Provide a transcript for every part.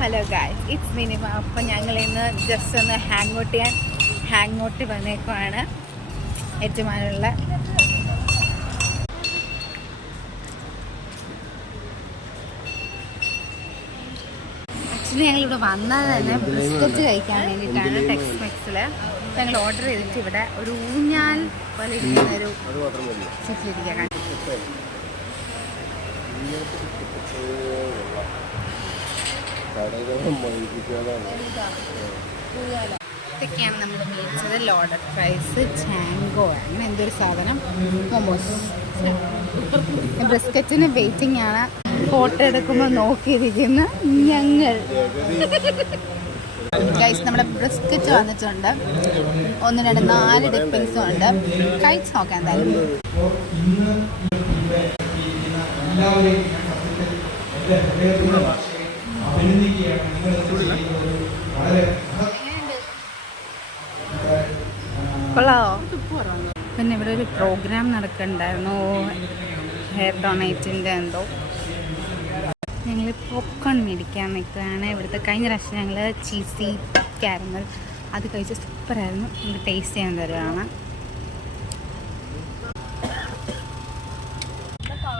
Hello guys, it's minima. അപ്പം ഞങ്ങളിന്ന് just ഒന്ന് ഹാങ് ഔട്ട് വന്നേക്കുവാണ് ഏറ്റുമാനുള്ള. ആക്ച്വലി ഞങ്ങളിവിടെ വന്നത് തന്നെ ബിസ്ക്കറ്റ് കഴിക്കാൻ വേണ്ടിയിട്ടാണ്. ടെക്സ്മെക്സിൽ ഞങ്ങൾ ഓർഡർ ചെയ്തിട്ട് ഇവിടെ ഒരു ഊഞ്ഞാൽ പോലെ ഇരിക്കുന്നൊരു സീറ്റിലിരിക്കാൻ. ഇതൊക്കെയാണ് നമ്മൾ മേടിച്ചത്. ലോഡഡ് ഫ്രൈസ്, ചാങ്കോ, അങ്ങനെ എന്തൊരു സാധനം, മൊമോസ്. ബിസ്ക്കറ്റിന് വെയിറ്റിംഗ് ആണ്. ഫോട്ടോ എടുക്കുമ്പോൾ നോക്കിയിരിക്കുന്ന ഞങ്ങൾ. ഗൈസ്, നമ്മുടെ ബിസ്ക്കറ്റ് വന്നിട്ടുണ്ട്. 1, 2, 4 ഡിപ്പിങ്സും ഉണ്ട്. കഴിച്ച് നോക്കാം എന്തായാലും. കൊള്ളാവോ? പിന്നെ ഇവിടെ ഒരു പ്രോഗ്രാം നടക്കുന്നുണ്ടായിരുന്നു, ഹെയർ ഡൊണേറ്റിൻ്റെ എന്തോ. ഞങ്ങൾ പോപ്കോൺ മേടിക്കാൻ നിൽക്കുകയാണ്. ഇവിടുത്തെ കഴിഞ്ഞ പ്രാവശ്യം ഞങ്ങൾ ചീസി കാരമൽ അത് കഴിച്ച് സൂപ്പറായിരുന്നു. നമുക്ക് ടേസ്റ്റ് ചെയ്യാൻ തരുവാണ്.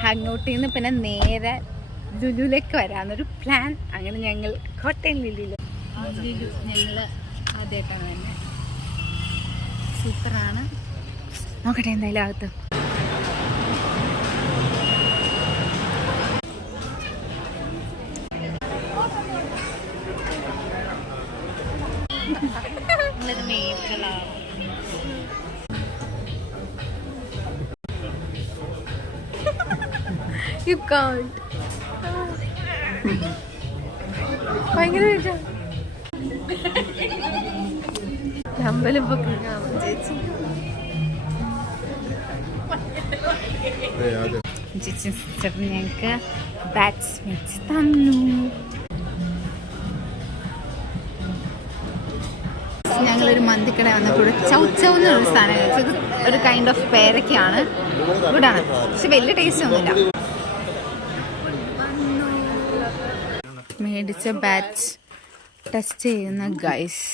ഹാങ് ഔട്ടിൽ നിന്ന് പിന്നെ നേരെ ലുലുവിലേക്ക് വരാമെന്നൊരു പ്ലാൻ. അങ്ങനെ ഞങ്ങൾ കോട്ടയം ലുലു ഞങ്ങൾ ആദ്യമായിട്ടാണ് തന്നെ. സൂപ്പറാണ്. നോക്കട്ടെ എന്തായാലും അകത്ത്. You can't. ഭയങ്കര അമ്പലം ചേച്ചി ചേച്ചി ഞങ്ങൾക്ക് ബാറ്റ്സ് വെച്ച് തന്നു. ഞങ്ങളൊരു മന്തിക്കട വന്നപ്പോൾ ചൗച്ചൗ എന്നൊരു സാധനം കഴിച്ചത്. ഒരു കൈൻഡ് ഓഫ് പേരൊക്കെയാണ്. ഗുഡാണ്, പക്ഷെ വലിയ ടേസ്റ്റ് ഒന്നുമില്ല. മേടിച്ച ബാച്ച് ടെസ്റ്റ് ചെയ്യുന്ന ഗൈസ്.